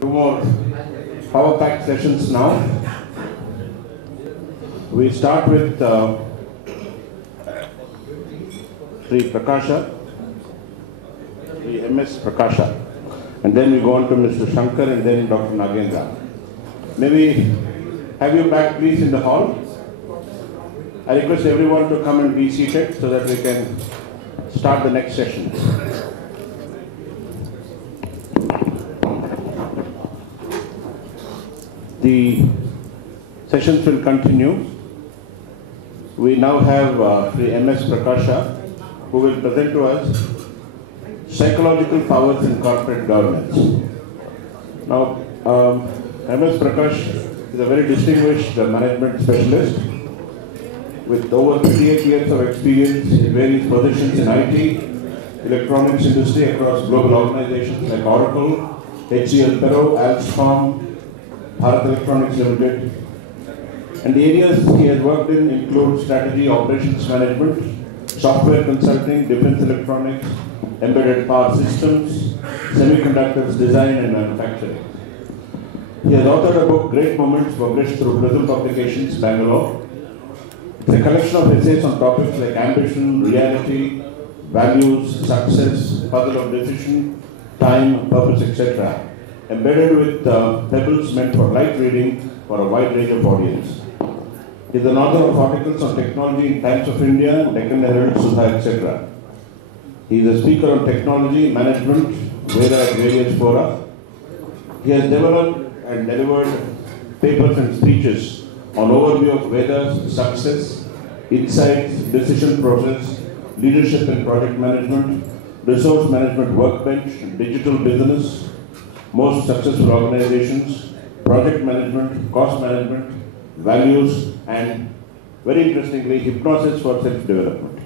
Two more power pack sessions now. We start with Sri Prakasha, Sri MS Prakasha, and then we go on to Mr. Shankar and then Dr. Nagendra. May we have you back please in the hall? I request everyone to come and be seated so that we can start the next session. The sessions will continue. We now have Sri MS Prakasha, who will present to us psychological powers in corporate governance. Now, MS Prakash is a very distinguished management specialist with over 38 years of experience in various positions in IT, electronics industry across global organizations like Oracle, HCL Perot, Alstom, Bharat Electronics Limited. And the areas he has worked in include strategy, operations management, software consulting, defense electronics, embedded power systems, semiconductors design and manufacturing. He has authored a book, Great Moments, published through Prism Publications, Bangalore. It's a collection of essays on topics like ambition, reality, values, success, puzzle of decision, time, purpose, etc. Embedded with pebbles meant for light reading for a wide range of audience. He is an author of articles on technology in Times of India, Deccan Herald, Sudha, etc. He is a speaker on technology, management, Veda at various fora. He has developed and delivered papers and speeches on overview of Veda's success, insights, decision process, leadership and project management, resource management workbench, digital business, most successful organizations, project management, cost management, values, and very interestingly, hypnosis for self-development.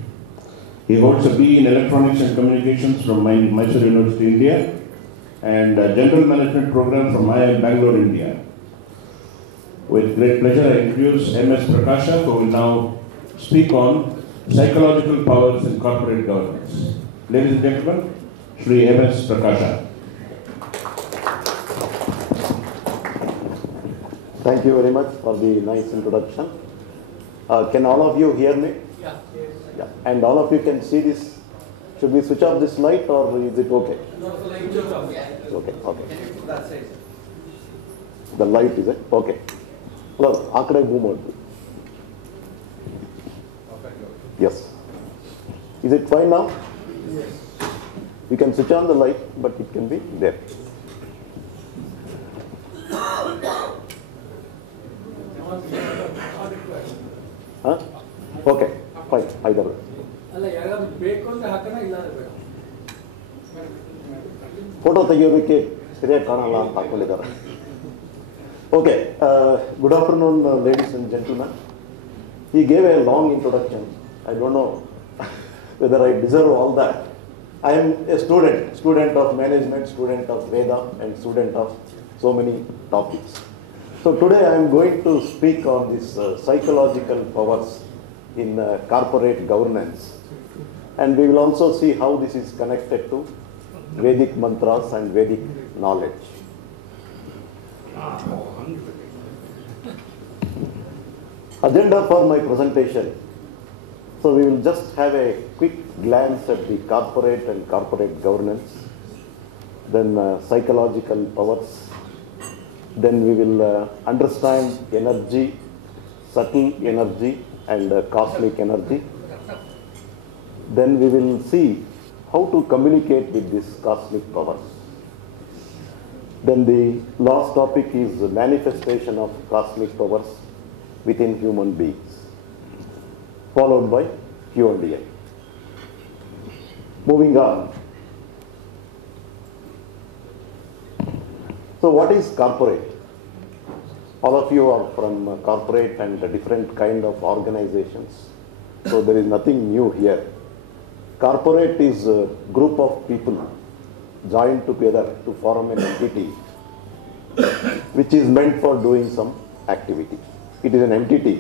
He holds a BE in Electronics and Communications from Mysore University, India, and a General Management Program from IIM Bangalore, India. With great pleasure, I introduce MS Prakasha, who will now speak on psychological powers in corporate governance. Ladies and gentlemen, Shri MS Prakasha. Thank you very much for the nice introduction. Can all of you hear me? Yeah. Yeah. And all of you can see this. Should we switch off this light or is it okay? No, the light is off. It's okay. Okay. Can you put that side? The light is it? Okay. Well, akade move on. Yes. Is it fine now? Yes. You can switch on the light, but it can be there. Huh? Okay. Fine. Either way. ಅಲ್ಲ ಯಾರಾದ್ರೂ ಬೇಕು ಅಂತ ಹಾಕೋಣ ಇಲ್ಲ ಬೇಡ photo ತೆಗೆಯೋದಕ್ಕೆ ಸರಿಯಾಗಿ ಕಾಣಲ್ಲ ಅಂತ ಹಾಕೊಂಡಿದ್ದಾರೆ. Okay. Good afternoon, ladies and gentlemen. He gave a long introduction. I don't know whether I deserve all that. I am a student of management, student of Veda, and student of so many topics. So today I am going to speak on this psychological powers in corporate governance. And we will also see how this is connected to Vedic mantras and Vedic knowledge. Agenda for my presentation. So we will just have a quick glance at the corporate and corporate governance, then psychological powers, then we will understand energy, subtle energy and cosmic energy. Then we will see how to communicate with this cosmic powers. Then the last topic is the manifestation of cosmic powers within human beings, followed by Q&A. Moving on. So what is corporate? All of you are from corporate and different kind of organizations. So there is nothing new here. Corporate is a group of people joined together to form an entity which is meant for doing some activity. It is an entity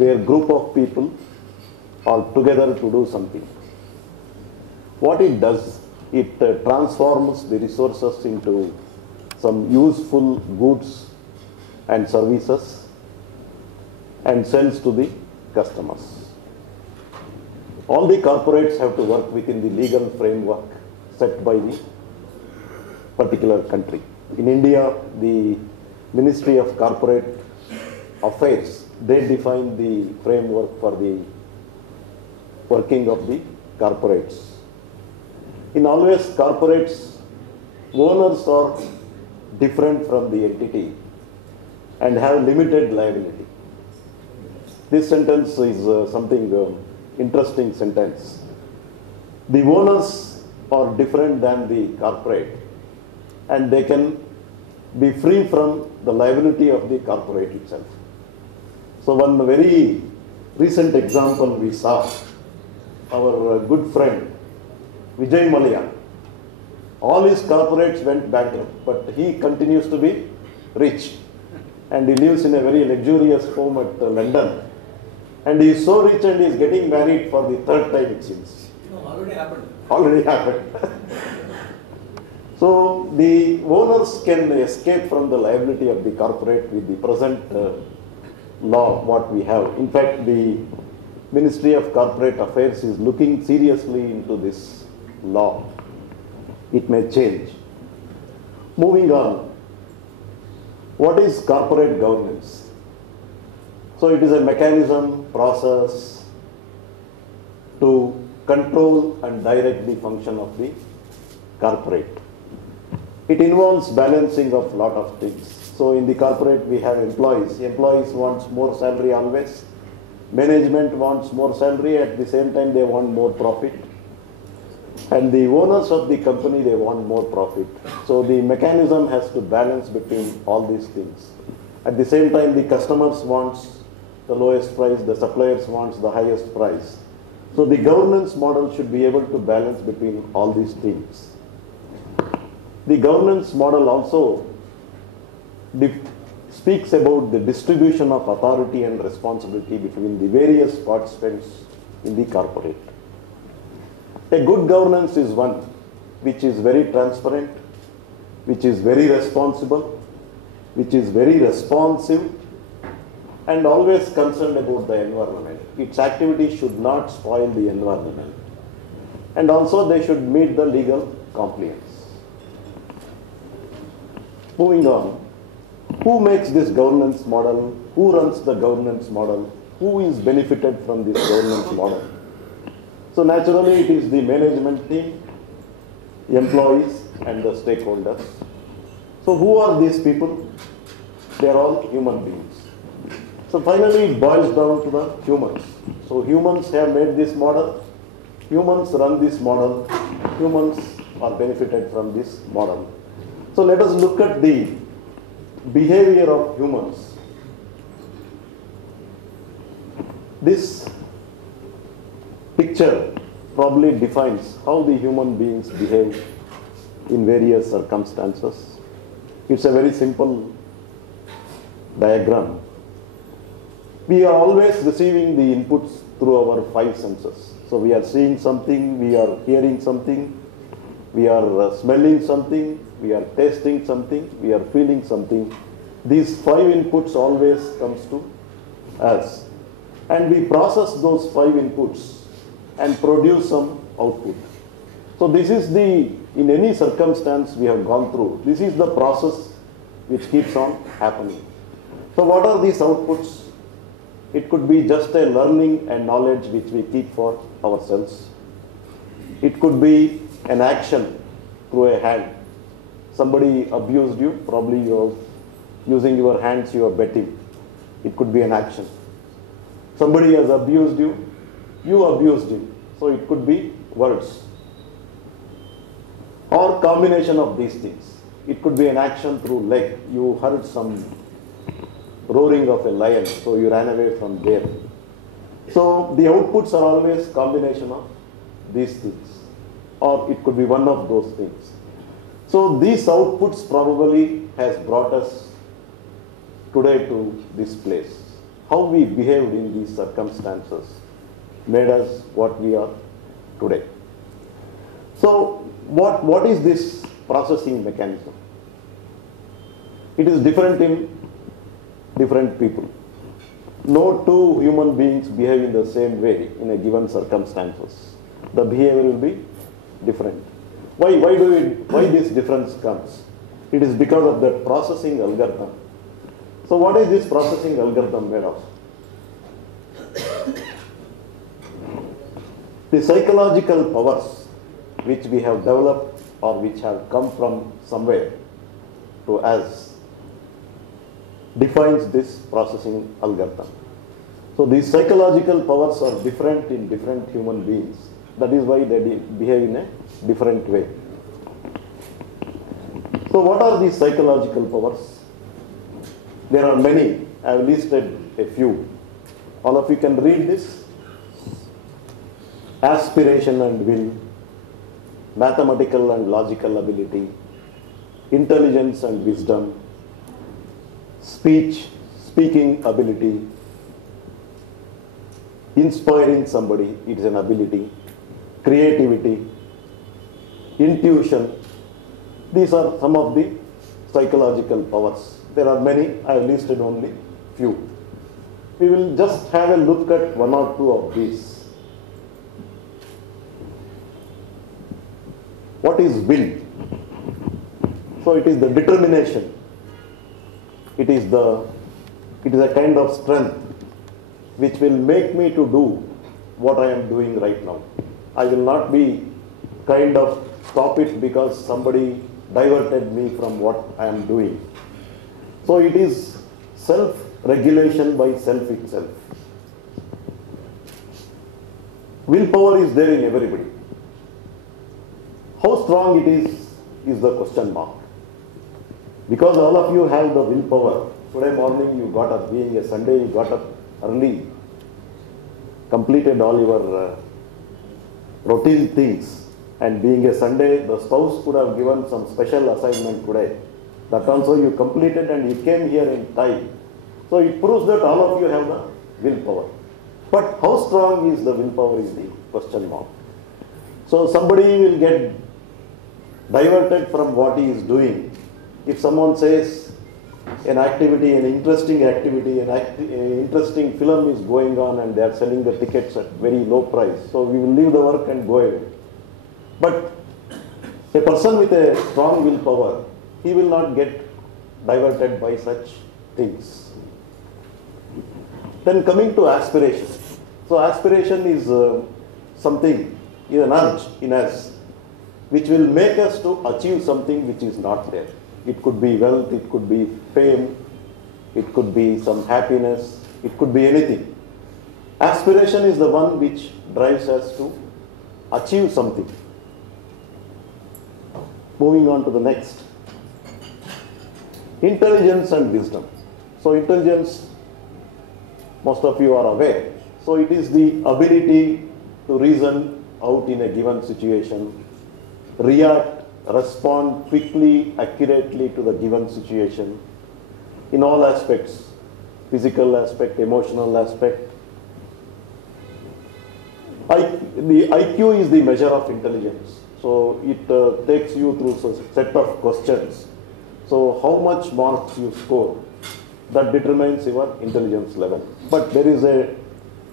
where group of people are together to do something. What it does, it transforms the resources into some useful goods and services and sells to the customers. All the corporates have to work within the legal framework set by the particular country. In India, the Ministry of Corporate Affairs, they define the framework for the working of the corporates. In always corporates, owners are different from the entity and have limited liability. This sentence is something interesting sentence. The owners are different than the corporate and they can be free from the liability of the corporate itself. So one very recent example we saw, our good friend Vijay Mallya, all his corporates went bankrupt, but he continues to be rich and he lives in a very luxurious home at London, and he is so rich and he is getting married for the third time, it seems. No, already happened. Already happened. So the owners can escape from the liability of the corporate with the present law what we have. In fact, the Ministry of Corporate Affairs is looking seriously into this law. It may change. Moving on, what is corporate governance? So it is a mechanism, process to control and direct the function of the corporate. It involves balancing of lot of things. So in the corporate we have employees. Employees wants more salary always. Management wants more salary, at the same time they want more profit. And the owners of the company, they want more profit. So the mechanism has to balance between all these things. At the same time, the customers wants the lowest price, the suppliers wants the highest price. So the governance model should be able to balance between all these things. The governance model also speaks about the distribution of authority and responsibility between the various participants in the corporate. A good governance is one which is very transparent, which is very responsible, which is very responsive, and always concerned about the environment. Its activity should not spoil the environment. And also they should meet the legal compliance. Moving on, who makes this governance model? Who runs the governance model? Who is benefited from this governance model? So naturally it is the management team, employees and the stakeholders. So who are these people? They are all human beings. So finally it boils down to the humans. So humans have made this model, humans run this model, humans are benefited from this model. So let us look at the behavior of humans. This picture probably defines how the human beings behave in various circumstances. It's a very simple diagram. We are always receiving the inputs through our five senses. So we are seeing something, we are hearing something, we are smelling something, we are tasting something, we are feeling something. These five inputs always comes to us. And we process those five inputs and produce some output. So this is the, in any circumstance we have gone through, this is the process which keeps on happening. So what are these outputs? It could be just a learning and knowledge which we keep for ourselves. It could be an action through a hand. Somebody abused you, probably you are using your hands, you are betting. It could be an action. Somebody has abused you, you abused him. So it could be words. Or combination of these things. It could be an action through leg. You heard some roaring of a lion, so you ran away from there. So the outputs are always combination of these things. Or it could be one of those things. So these outputs probably has brought us today to this place. How we behaved in these circumstances made us what we are today. So what is this processing mechanism? It is different in different people. No two human beings behave in the same way in a given circumstances. The behavior will be different. Why this difference comes? It is because of that processing algorithm. So what is this processing algorithm made of? The psychological powers which we have developed or which have come from somewhere to us defines this processing algorithm. So these psychological powers are different in different human beings. That is why they behave in a different way. So what are these psychological powers? There are many. I have listed a few. All of you can read this. Aspiration and will, mathematical and logical ability, intelligence and wisdom, speaking ability, inspiring somebody, it is an ability, creativity, intuition. These are some of the psychological powers. There are many, I have listed only few. We will just have a look at one or two of these. What is will? So it is the determination. It is a kind of strength which will make me to do what I am doing right now. I will not be kind of stop it because somebody diverted me from what I am doing. So it is self-regulation by self itself. Willpower is there in everybody. How strong it is the question mark. Because all of you have the willpower. Today morning you got up, being a Sunday, you got up early, completed all your routine things, and being a Sunday, the spouse could have given some special assignment today. That also you completed and you came here in time. So it proves that all of you have the willpower. But how strong is the willpower is the question mark. So somebody will get diverted from what he is doing. If someone says an activity, an interesting activity, an interesting film is going on and they are selling the tickets at very low price, so we will leave the work and go away. But a person with a strong willpower, he will not get diverted by such things. Then coming to aspiration. So aspiration is something, is an urge in us, which will make us to achieve something which is not there. It could be wealth, it could be fame, it could be some happiness, it could be anything. Aspiration is the one which drives us to achieve something. Moving on to the next. Intelligence and wisdom. So intelligence, most of you are aware. So it is the ability to reason out in a given situation, react, respond quickly, accurately to the given situation in all aspects, physical aspect, emotional aspect. The IQ is the measure of intelligence. So it takes you through a set of questions. So how much marks you score, that determines your intelligence level. But there is a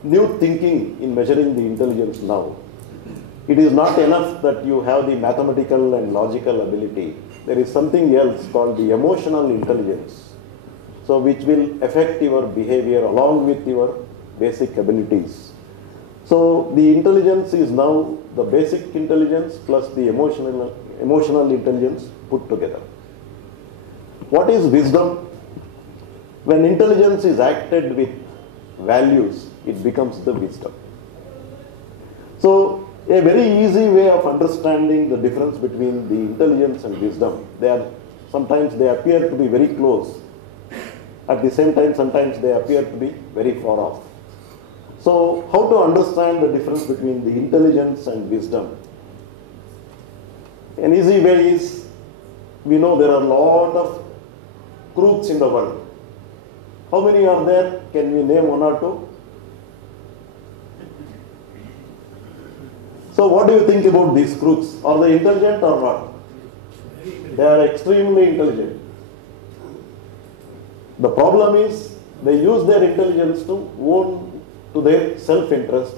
new thinking in measuring the intelligence now. It is not enough that you have the mathematical and logical ability. There is something else called the emotional intelligence. So which will affect your behavior along with your basic abilities. So the intelligence is now the basic intelligence plus the emotional intelligence put together. What is wisdom? When intelligence is acted with values, it becomes the wisdom. So a very easy way of understanding the difference between the intelligence and wisdom, sometimes they appear to be very close. At the same time, sometimes they appear to be very far off. So how to understand the difference between the intelligence and wisdom? An easy way is, we know there are a lot of crooks in the world. How many are there? Can we name one or two? So what do you think about these crooks? Are they intelligent or not? They are extremely intelligent. The problem is they use their intelligence to own to their self-interest.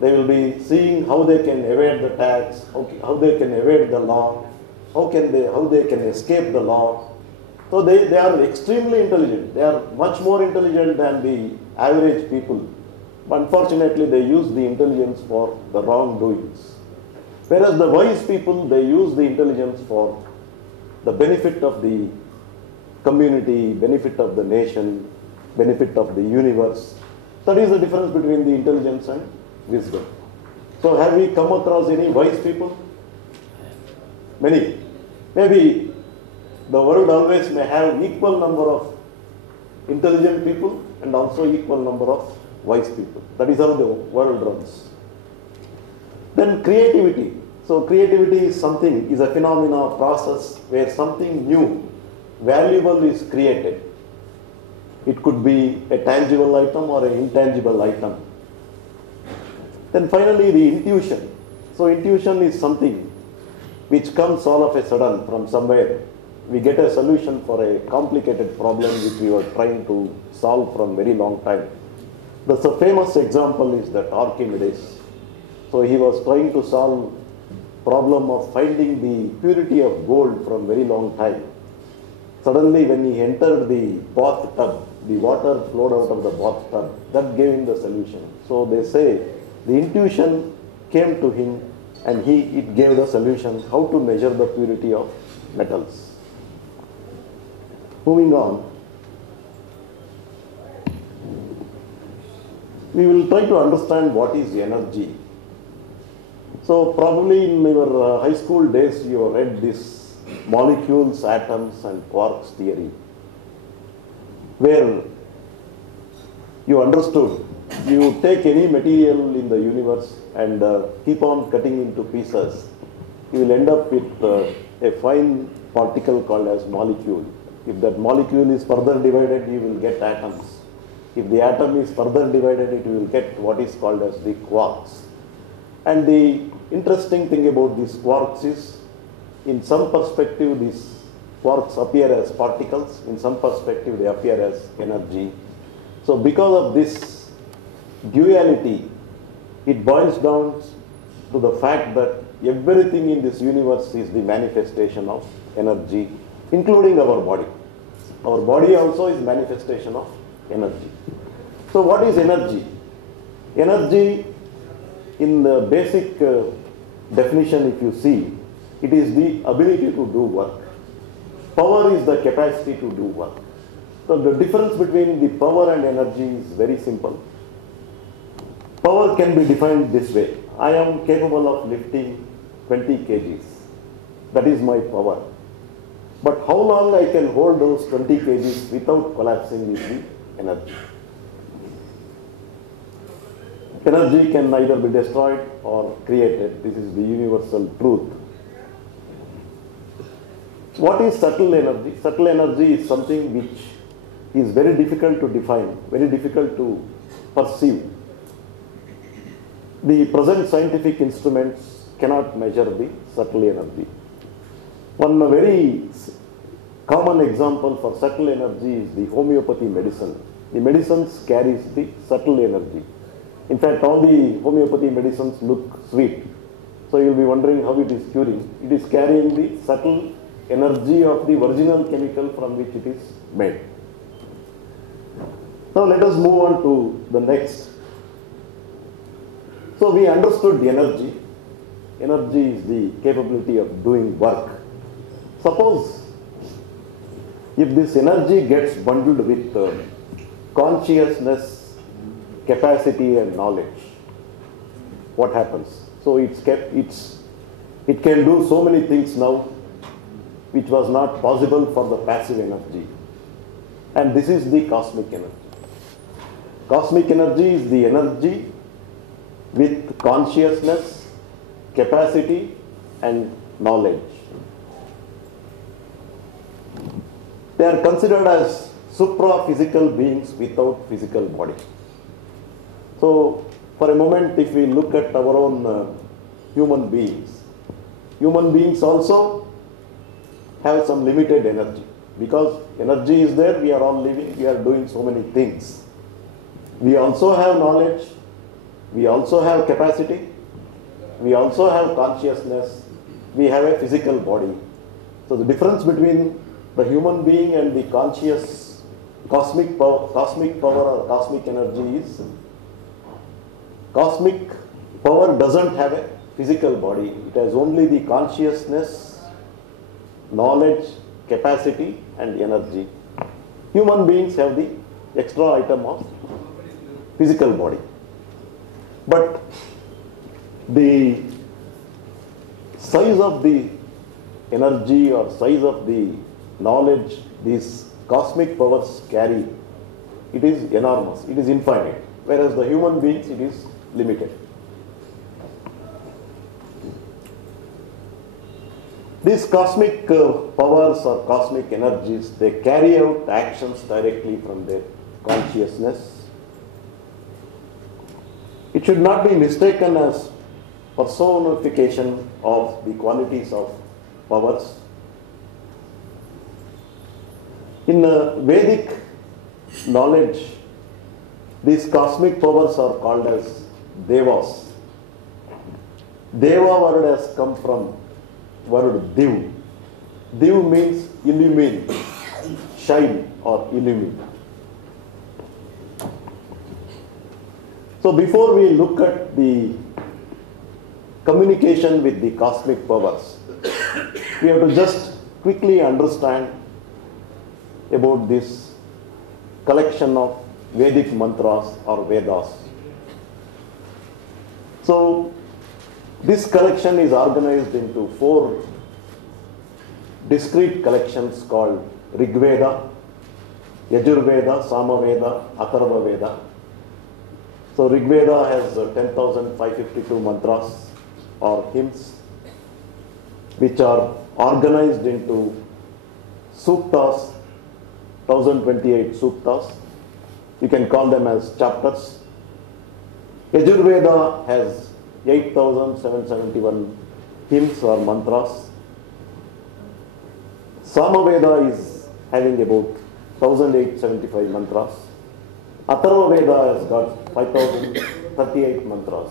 They will be seeing how they can evade the tax, how they can evade the law, how they can escape the law. So they are extremely intelligent. They are much more intelligent than the average people. But unfortunately, they use the intelligence for the wrongdoings. Whereas the wise people, they use the intelligence for the benefit of the community, benefit of the nation, benefit of the universe. That is the difference between the intelligence and wisdom. So have we come across any wise people? Many. Maybe the world always may have equal number of intelligent people and also equal number of wise people. That is how the world runs. Then creativity. So creativity is a phenomena, process where something new, valuable is created. It could be a tangible item or an intangible item. Then finally the intuition. So intuition is something which comes all of a sudden from somewhere. We get a solution for a complicated problem which we were trying to solve from very long time. The famous example is that Archimedes. So he was trying to solve problem of finding the purity of gold from very long time. Suddenly when he entered the bathtub, the water flowed out of the bathtub. That gave him the solution. So they say the intuition came to him and it gave the solution how to measure the purity of metals. Moving on. We will try to understand what is energy. So probably in your high school days you have read this molecules, atoms and quarks theory, where you understood you take any material in the universe and keep on cutting into pieces, you will end up with a fine particle called as molecule. If that molecule is further divided, you will get atoms. If the atom is further divided, it will get what is called as the quarks. And the interesting thing about these quarks is, in some perspective, these quarks appear as particles. In some perspective, they appear as energy. So because of this duality, it boils down to the fact that everything in this universe is the manifestation of energy, including our body. Our body also is manifestation of energy. So what is energy? Energy, in the basic definition, if you see, it is the ability to do work. Power is the capacity to do work. So the difference between the power and energy is very simple. Power can be defined this way. I am capable of lifting 20 kgs. That is my power. But how long I can hold those 20 kgs without collapsing is the energy. Energy can neither be destroyed or created. This is the universal truth. What is subtle energy? Subtle energy is something which is very difficult to define, very difficult to perceive. The present scientific instruments cannot measure the subtle energy. One very common example for subtle energy is the homeopathy medicine. The medicines carries the subtle energy. In fact, all the homeopathy medicines look sweet. So you will be wondering how it is curing. It is carrying the subtle energy of the original chemical from which it is made. Now let us move on to the next. So we understood the energy. Energy is the capability of doing work. Suppose if this energy gets bundled with consciousness, capacity and knowledge, what happens? So it can do so many things now which was not possible for the passive energy. And this is the cosmic energy. Cosmic energy is the energy with consciousness, capacity and knowledge. They are considered as supra-physical beings without physical body. So for a moment, if we look at our own human beings also have some limited energy. Because energy is there, we are all living, we are doing so many things. We also have knowledge, we also have capacity, we also have consciousness, we have a physical body. So the difference between the human being and the conscious cosmic power or cosmic energy is cosmic power doesn't have a physical body. It has only the consciousness, knowledge, capacity and energy. Human beings have the extra item of physical body. But the size of the energy or size of the knowledge these cosmic powers carry, it is enormous, it is infinite. Whereas the human beings, it is limited. These cosmic powers or cosmic energies, they carry out actions directly from their consciousness. It should not be mistaken as personification of the qualities of powers. In Vedic knowledge, these cosmic powers are called as devas. Deva word has come from word div. Div means illumine, shine or illumine. So before we look at the communication with the cosmic powers, we have to just quickly understand about this collection of Vedic mantras or Vedas. So this collection is organized into 4 discrete collections called Rig Veda, Yajur Veda, Sama Veda, Atharva Veda. So Rig Veda has 10,552 mantras or hymns, which are organized into suktas, 1028 suktas. You can call them as chapters. Yajur Veda has 8,771 hymns or mantras. Sama Veda is having about 1,875 mantras. Atharva Veda has got 5,038 mantras.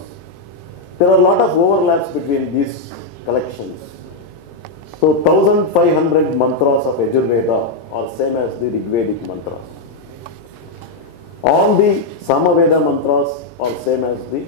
There are a lot of overlaps between these collections. So 1,500 mantras of Yajur Veda are same as the Rig Vedic mantras. All the Sama Veda mantras are same as the